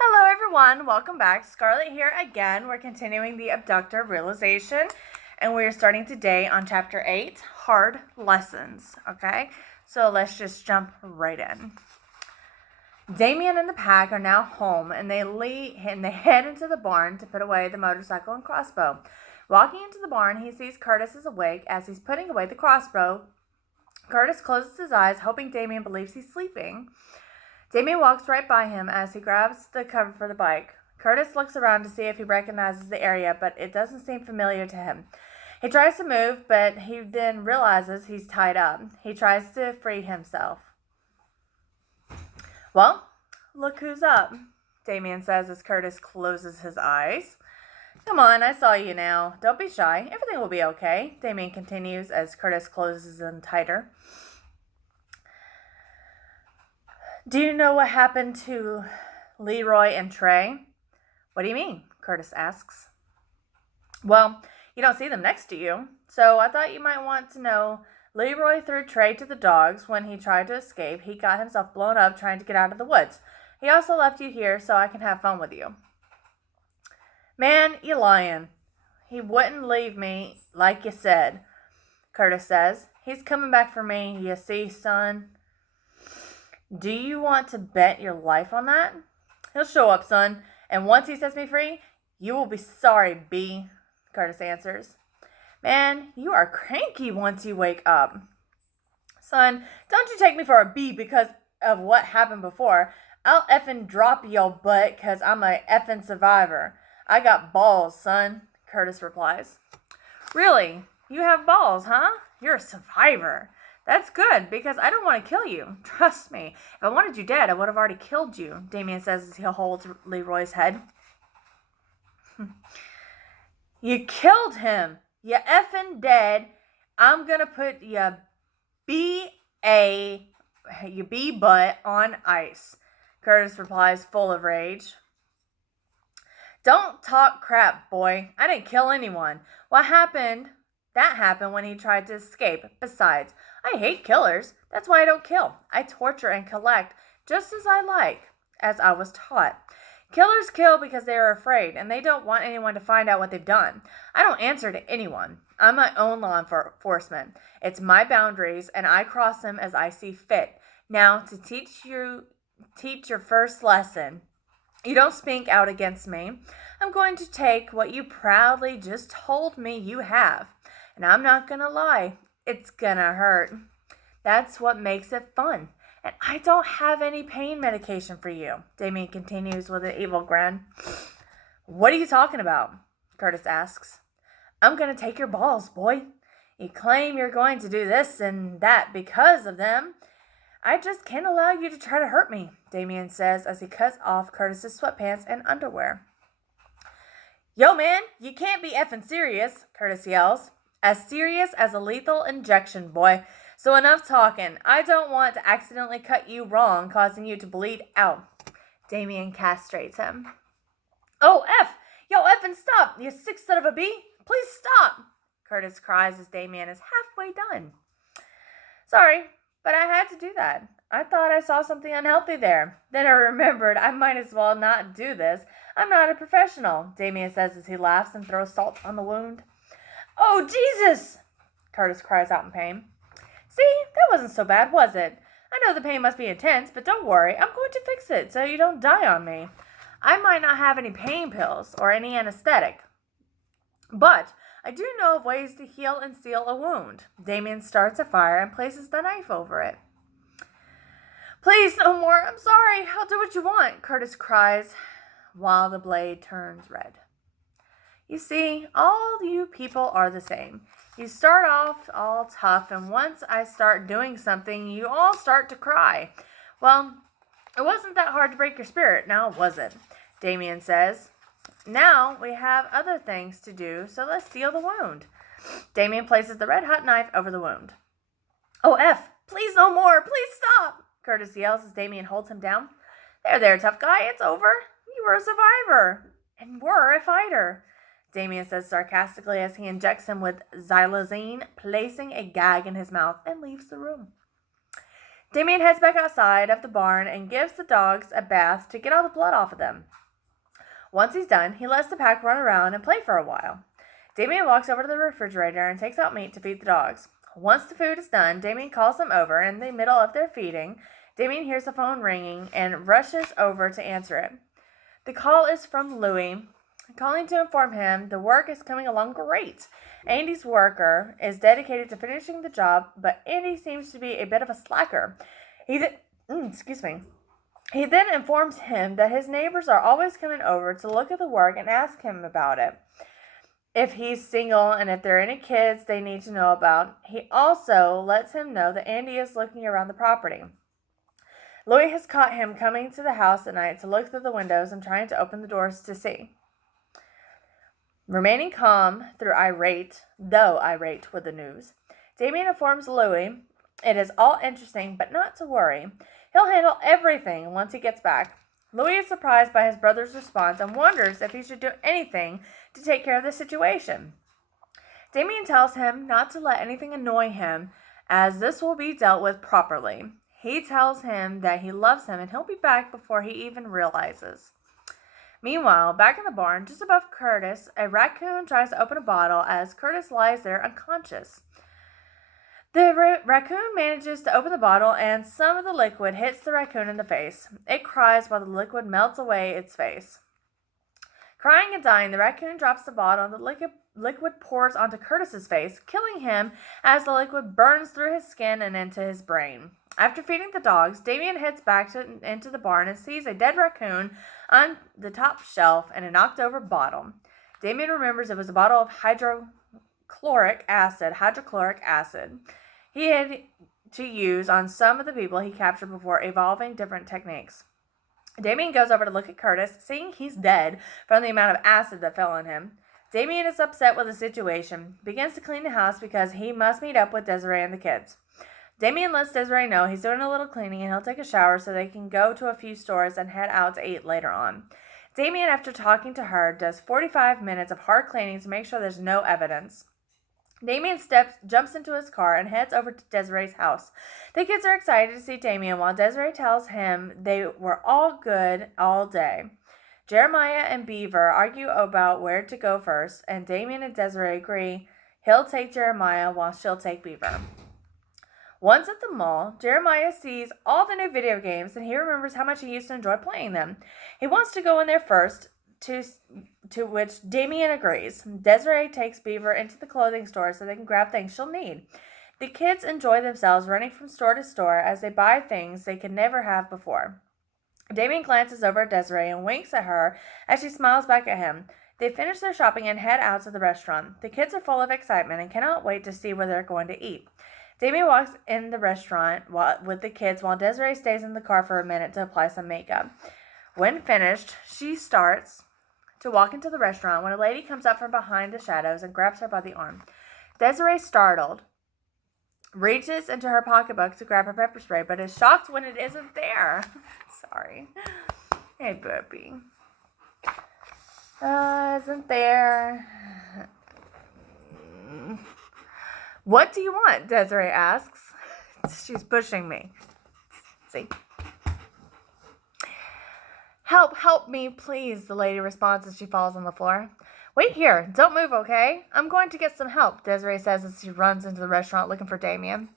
Hello everyone, welcome back. Scarlett here again. We're continuing the Abductor realization, and we're starting today on chapter 8, hard lessons. Okay, so let's just jump right in. Damien and the pack are now home, and they head into the barn to put away the motorcycle and crossbow. Walking into the barn, he sees Curtis is awake. As he's putting away the crossbow, Curtis closes his eyes, hoping Damien believes he's sleeping. Damien walks right by him as he grabs the cover for the bike. Curtis looks around to see if he recognizes the area, but it doesn't seem familiar to him. He tries to move, but he then realizes he's tied up. He tries to free himself. Well, look who's up, Damien says as Curtis closes his eyes. Come on, I saw you now. Don't be shy. Everything will be okay, Damien continues as Curtis closes them tighter. Do you know what happened to Leroy and Trey? What do you mean? Curtis asks. Well, you don't see them next to you, so I thought you might want to know. Leroy threw Trey to the dogs when he tried to escape. He got himself blown up trying to get out of the woods. He also left you here so I can have fun with you. Man, you lying. He wouldn't leave me like you said, Curtis says. He's coming back for me, you see, son. Do you want to bet your life on that? He'll show up, son, and once he sets me free, you will be sorry, B, Curtis answers. Man, you are cranky once you wake up. Son, don't you take me for a B because of what happened before. I'll effing drop your butt because I'm a effing survivor. I got balls, son, Curtis replies. Really? You have balls, huh? You're a survivor. That's good, because I don't want to kill you. Trust me. If I wanted you dead, I would have already killed you, Damien says as he holds Leroy's head. You killed him. You effing dead. I'm going to put your B butt on ice, Curtis replies, full of rage. Don't talk crap, boy. I didn't kill anyone. What happened? That happened when he tried to escape. Besides, I hate killers. That's why I don't kill. I torture and collect, just as I like, as I was taught. Killers kill because they are afraid, and they don't want anyone to find out what they've done. I don't answer to anyone. I'm my own law enforcement. It's my boundaries, and I cross them as I see fit. Now, to teach your first lesson. You don't speak out against me. I'm going to take what you proudly just told me you have. And I'm not going to lie, it's going to hurt. That's what makes it fun. And I don't have any pain medication for you, Damien continues with an evil grin. What are you talking about? Curtis asks. I'm going to take your balls, boy. You claim you're going to do this and that because of them. I just can't allow you to try to hurt me, Damien says as he cuts off Curtis's sweatpants and underwear. Yo, man, you can't be effing serious, Curtis yells. As serious as a lethal injection, boy. So enough talking. I don't want to accidentally cut you wrong, causing you to bleed out. Damien castrates him. Oh, F! Yo, effing stop, you sick son of a bee! Please stop! Curtis cries as Damien is halfway done. Sorry, but I had to do that. I thought I saw something unhealthy there. Then I remembered I might as well not do this. I'm not a professional, Damien says as he laughs and throws salt on the wound. Oh, Jesus! Curtis cries out in pain. See, that wasn't so bad, was it? I know the pain must be intense, but don't worry. I'm going to fix it so you don't die on me. I might not have any pain pills or any anesthetic, but I do know of ways to heal and seal a wound. Damien starts a fire and places the knife over it. Please, no more. I'm sorry. I'll do what you want, Curtis cries while the blade turns red. You see, all you people are the same. You start off all tough, and once I start doing something, you all start to cry. Well, it wasn't that hard to break your spirit, now was it? Damien says. Now we have other things to do, so let's seal the wound. Damien places the red-hot knife over the wound. Oh, F, please no more, please stop, Curtis yells as Damien holds him down. There, tough guy, it's over. You were a survivor, and were a fighter. Damien says sarcastically as he injects him with xylazine, placing a gag in his mouth and leaves the room. Damien heads back outside of the barn and gives the dogs a bath to get all the blood off of them. Once he's done, he lets the pack run around and play for a while. Damien walks over to the refrigerator and takes out meat to feed the dogs. Once the food is done, Damien calls them over. In the middle of their feeding, Damien hears the phone ringing and rushes over to answer it. The call is from Louie, calling to inform him the work is coming along great. Andy's worker is dedicated to finishing the job, but Andy seems to be a bit of a slacker. He then informs him that his neighbors are always coming over to look at the work and ask him about it. If he's single and if there are any kids they need to know about. He also lets him know that Andy is looking around the property. Louis has caught him coming to the house at night to look through the windows and trying to open the doors to see. Remaining calm, though irate with the news, Damien informs Louis it is all interesting, but not to worry. He'll handle everything once he gets back. Louis is surprised by his brother's response and wonders if he should do anything to take care of the situation. Damien tells him not to let anything annoy him, as this will be dealt with properly. He tells him that he loves him and he'll be back before he even realizes. Meanwhile, back in the barn, just above Curtis, a raccoon tries to open a bottle as Curtis lies there unconscious. The raccoon manages to open the bottle and some of the liquid hits the raccoon in the face. It cries while the liquid melts away its face. Crying and dying, the raccoon drops the bottle and the liquid pours onto Curtis's face, killing him as the liquid burns through his skin and into his brain. After feeding the dogs, Damien heads back into the barn and sees a dead raccoon on the top shelf and a knocked-over bottle. Damien remembers it was a bottle of hydrochloric acid he had to use on some of the people he captured before evolving different techniques. Damien goes over to look at Curtis, seeing he's dead from the amount of acid that fell on him. Damien is upset with the situation, begins to clean the house because he must meet up with Desiree and the kids. Damien lets Desiree know he's doing a little cleaning and he'll take a shower so they can go to a few stores and head out to eat later on. Damien, after talking to her, does 45 minutes of hard cleaning to make sure there's no evidence. Damien jumps into his car and heads over to Desiree's house. The kids are excited to see Damien while Desiree tells him they were all good all day. Jeremiah and Beaver argue about where to go first, and Damien and Desiree agree he'll take Jeremiah while she'll take Beaver. Once at the mall, Jeremiah sees all the new video games and he remembers how much he used to enjoy playing them. He wants to go in there first, to which Damien agrees. Desiree takes Beaver into the clothing store so they can grab things she'll need. The kids enjoy themselves running from store to store as they buy things they could never have before. Damien glances over at Desiree and winks at her as she smiles back at him. They finish their shopping and head out to the restaurant. The kids are full of excitement and cannot wait to see where they're going to eat. Damien walks in the restaurant with the kids while Desiree stays in the car for a minute to apply some makeup. When finished, she starts to walk into the restaurant when a lady comes up from behind the shadows and grabs her by the arm. Desiree, startled, reaches into her pocketbook to grab her pepper spray, but is shocked when it isn't there. Sorry. Hey, Burpee. Isn't there. What do you want? Desiree asks. She's pushing me. See? Help me, please, the lady responds as she falls on the floor. Wait here. Don't move, okay? I'm going to get some help, Desiree says as she runs into the restaurant looking for Damien.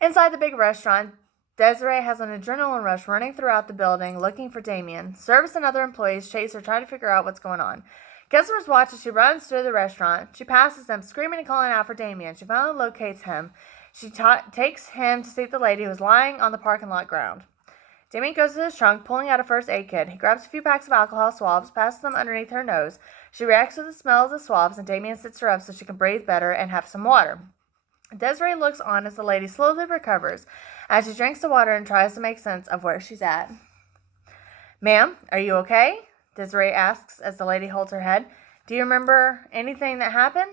Inside the big restaurant, Desiree has an adrenaline rush running throughout the building looking for Damien. Service and other employees chase her trying to figure out what's going on. Customers watch as she runs through the restaurant. She passes them, screaming and calling out for Damien. She finally locates him. She takes him to see the lady who is lying on the parking lot ground. Damien goes to his trunk, pulling out a first aid kit. He grabs a few packs of alcohol swabs, passes them underneath her nose. She reacts to the smell of the swabs, and Damien sits her up so she can breathe better and have some water. Desiree looks on as the lady slowly recovers, as she drinks the water and tries to make sense of where she's at. Ma'am, are you okay? Desiree asks as the lady holds her head. Do you remember anything that happened?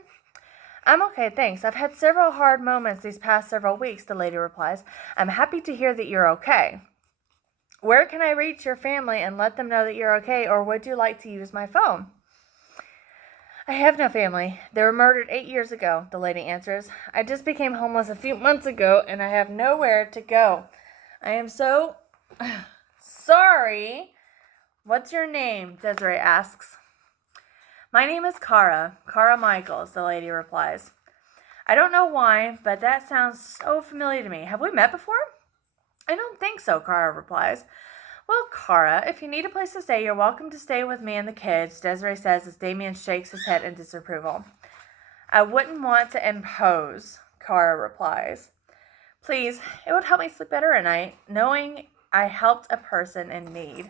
I'm okay, thanks. I've had several hard moments these past several weeks, the lady replies. I'm happy to hear that you're okay. Where can I reach your family and let them know that you're okay, or would you like to use my phone? I have no family. They were murdered 8 years ago, the lady answers. I just became homeless a few months ago, and I have nowhere to go. I am so sorry. What's your name? Desiree asks. My name is Kara Michaels, the lady replies. I don't know why, but that sounds so familiar to me. Have we met before? I don't think so, Kara replies. Well, Kara, if you need a place to stay, you're welcome to stay with me and the kids, Desiree says as Damien shakes his head in disapproval. I wouldn't want to impose, Kara replies. Please, it would help me sleep better at night, knowing I helped a person in need.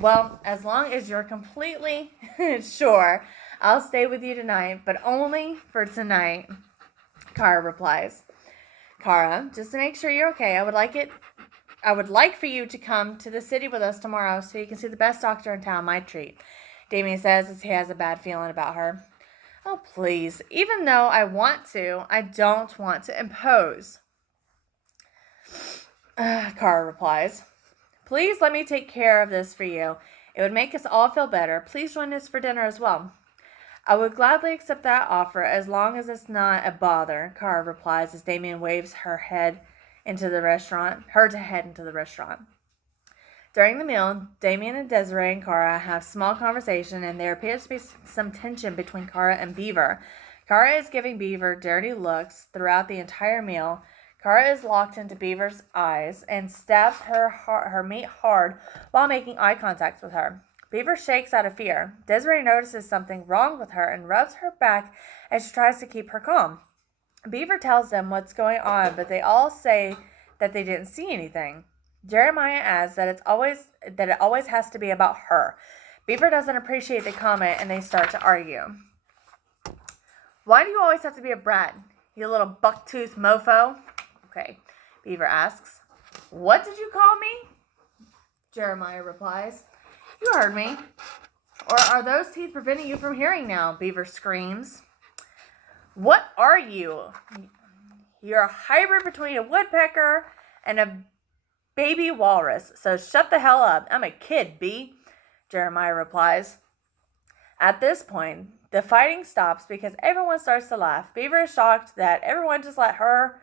Well, as long as you're completely sure, I'll stay with you tonight, but only for tonight, Kara replies. Kara, just to make sure you're okay, I would like for you to come to the city with us tomorrow so you can see the best doctor in town, my treat, Damien says as he has a bad feeling about her. Oh, please. Even though I want to, I don't want to impose. Kara replies. Please let me take care of this for you. It would make us all feel better. Please join us for dinner as well. I would gladly accept that offer as long as it's not a bother, Kara replies as Damien waves her to head into the restaurant. During the meal, Damien and Desiree and Kara have a small conversation, and there appears to be some tension between Kara and Beaver. Kara is giving Beaver dirty looks throughout the entire meal. Kara is locked into Beaver's eyes and stabs her meat hard while making eye contact with her. Beaver shakes out of fear. Desiree notices something wrong with her and rubs her back as she tries to keep her calm. Beaver tells them what's going on, but they all say that they didn't see anything. Jeremiah adds that it always has to be about her. Beaver doesn't appreciate the comment, and they start to argue. Why do you always have to be a brat, you little buck-toothed mofo? Okay, Beaver asks. What did you call me? Jeremiah replies. You heard me. Or are those teeth preventing you from hearing now? Beaver screams. What are you? You're a hybrid between a woodpecker and a baby walrus, so shut the hell up. I'm a kid, B, Jeremiah replies. At this point, the fighting stops because everyone starts to laugh. Beaver is shocked that everyone just let her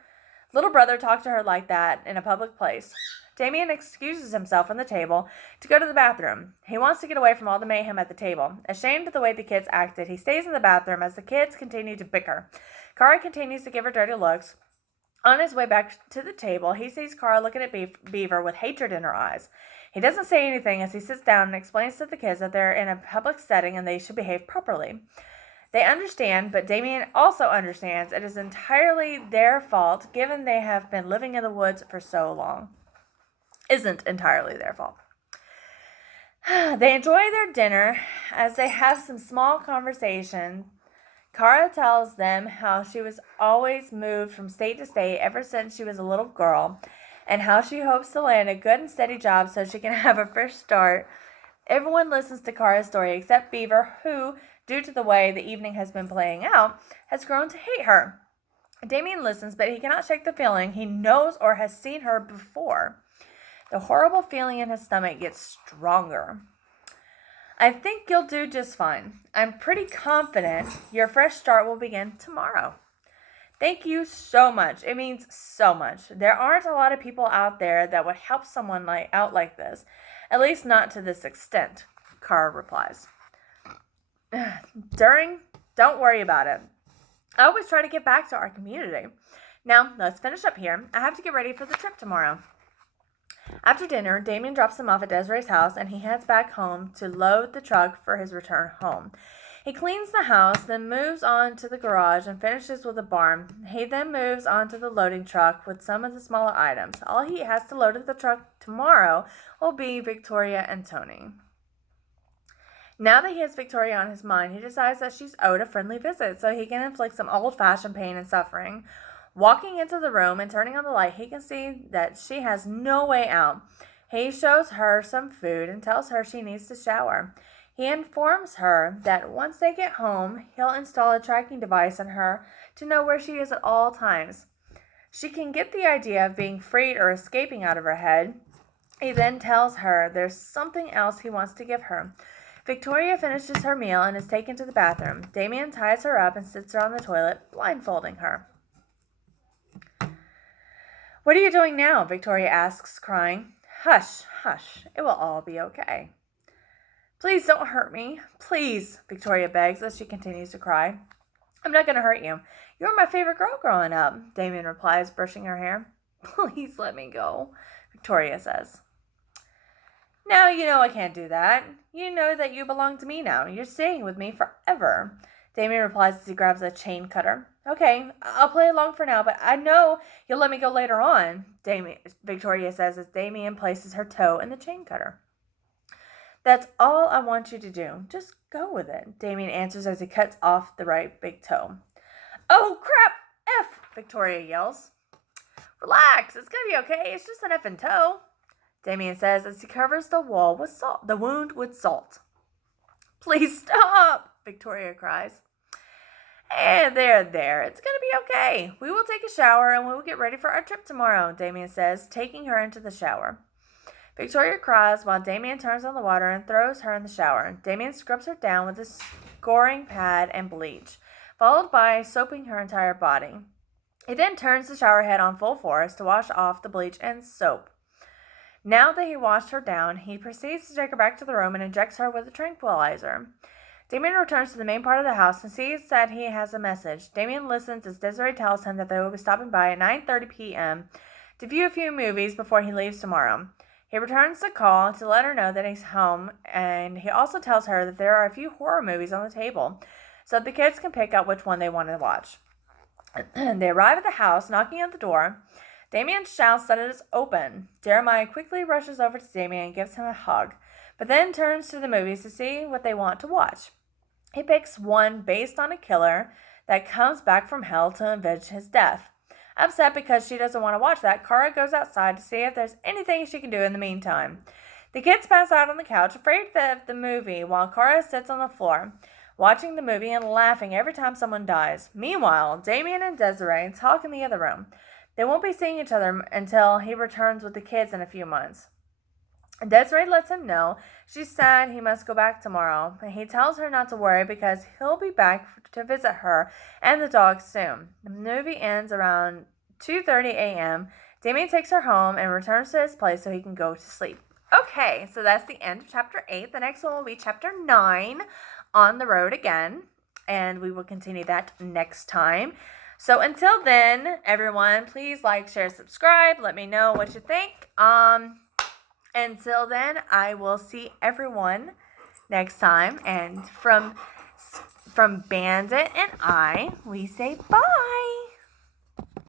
little brother talk to her like that in a public place. Damien excuses himself from the table to go to the bathroom. He wants to get away from all the mayhem at the table. Ashamed of the way the kids acted, he stays in the bathroom as the kids continue to bicker. Kara continues to give her dirty looks. On his way back to the table, he sees Kara looking at Beaver with hatred in her eyes. He doesn't say anything as he sits down and explains to the kids that they're in a public setting and they should behave properly. They understand, but Damien also understands it is entirely their fault given they have been living in the woods for so long. Isn't entirely their fault. They enjoy their dinner as they have some small conversation. Kara tells them how she was always moved from state to state ever since she was a little girl, and how she hopes to land a good and steady job so she can have a fresh start. Everyone listens to Kara's story except Beaver, who, due to the way the evening has been playing out, has grown to hate her. Damien listens, but he cannot shake the feeling he knows or has seen her before. The horrible feeling in his stomach gets stronger. I think you'll do just fine. I'm pretty confident your fresh start will begin tomorrow. Thank you so much. It means so much. There aren't a lot of people out there that would help someone out like this. At least not to this extent, Kara replies. Don't worry about it. I always try to get back to our community. Now, let's finish up here. I have to get ready for the trip tomorrow. After dinner, Damien drops him off at Desiree's house and he heads back home to load the truck for his return home. He cleans the house, then moves on to the garage and finishes with the barn. He then moves on to the loading truck with some of the smaller items. All he has to load at the truck tomorrow will be Victoria and Tony. Now that he has Victoria on his mind, he decides that she's owed a friendly visit so he can inflict some old-fashioned pain and suffering. Walking into the room and turning on the light, he can see that she has no way out. He shows her some food and tells her she needs to shower. He informs her that once they get home, he'll install a tracking device on her to know where she is at all times. She can get the idea of being freed or escaping out of her head. He then tells her there's something else he wants to give her. Victoria finishes her meal and is taken to the bathroom. Damien ties her up and sits her on the toilet, blindfolding her. "What are you doing now?" Victoria asks, crying. "Hush, hush. It will all be okay." "Please don't hurt me. Please," Victoria begs as she continues to cry. "I'm not going to hurt you. You were my favorite girl growing up," Damien replies, brushing her hair. "Please let me go," Victoria says. "Now you know I can't do that. You know that you belong to me now. You're staying with me forever," Damien replies as he grabs a chain cutter. "Okay, I'll play along for now, but I know you'll let me go later on," Victoria says as Damien places her toe in the chain cutter. "That's all I want you to do. Just go with it," Damien answers as he cuts off the right big toe. "Oh, crap! F!" Victoria yells. "Relax, it's gonna be okay. It's just an effing toe," Damien says as he covers the wound with salt. "Please stop," Victoria cries. There. It's going to be okay. We will take a shower and we will get ready for our trip tomorrow," Damien says, taking her into the shower. Victoria cries while Damien turns on the water and throws her in the shower. Damien scrubs her down with a scoring pad and bleach, followed by soaping her entire body. He then turns the shower head on full force to wash off the bleach and soap. Now that he washed her down, he proceeds to take her back to the room and injects her with a tranquilizer. Damien returns to the main part of the house and sees that he has a message. Damien listens as Desiree tells him that they will be stopping by at 9:30 p.m. to view a few movies before he leaves tomorrow. He returns the call to let her know that he's home, and he also tells her that there are a few horror movies on the table, so the kids can pick out which one they want to watch. They arrive at the house, knocking at the door. Damien shouts that it is open. Jeremiah quickly rushes over to Damien and gives him a hug, but then turns to the movies to see what they want to watch. He picks one based on a killer that comes back from hell to avenge his death. Upset because she doesn't want to watch that, Kara goes outside to see if there's anything she can do in the meantime. The kids pass out on the couch, afraid of the movie, while Kara sits on the floor, watching the movie and laughing every time someone dies. Meanwhile, Damien and Desiree talk in the other room. They won't be seeing each other until he returns with the kids in a few months. Desiree lets him know she's sad he must go back tomorrow, but he tells her not to worry because he'll be back to visit her and the dog soon. The movie ends around 2:30 a.m. Damien takes her home and returns to his place so he can go to sleep. Okay, so that's the end of Chapter 8. The next one will be Chapter 9, On the Road Again, and we will continue that next time. So until then, everyone, please like, share, subscribe. Let me know what you think. Until then, I will see everyone next time. And from Bandit and I, we say bye.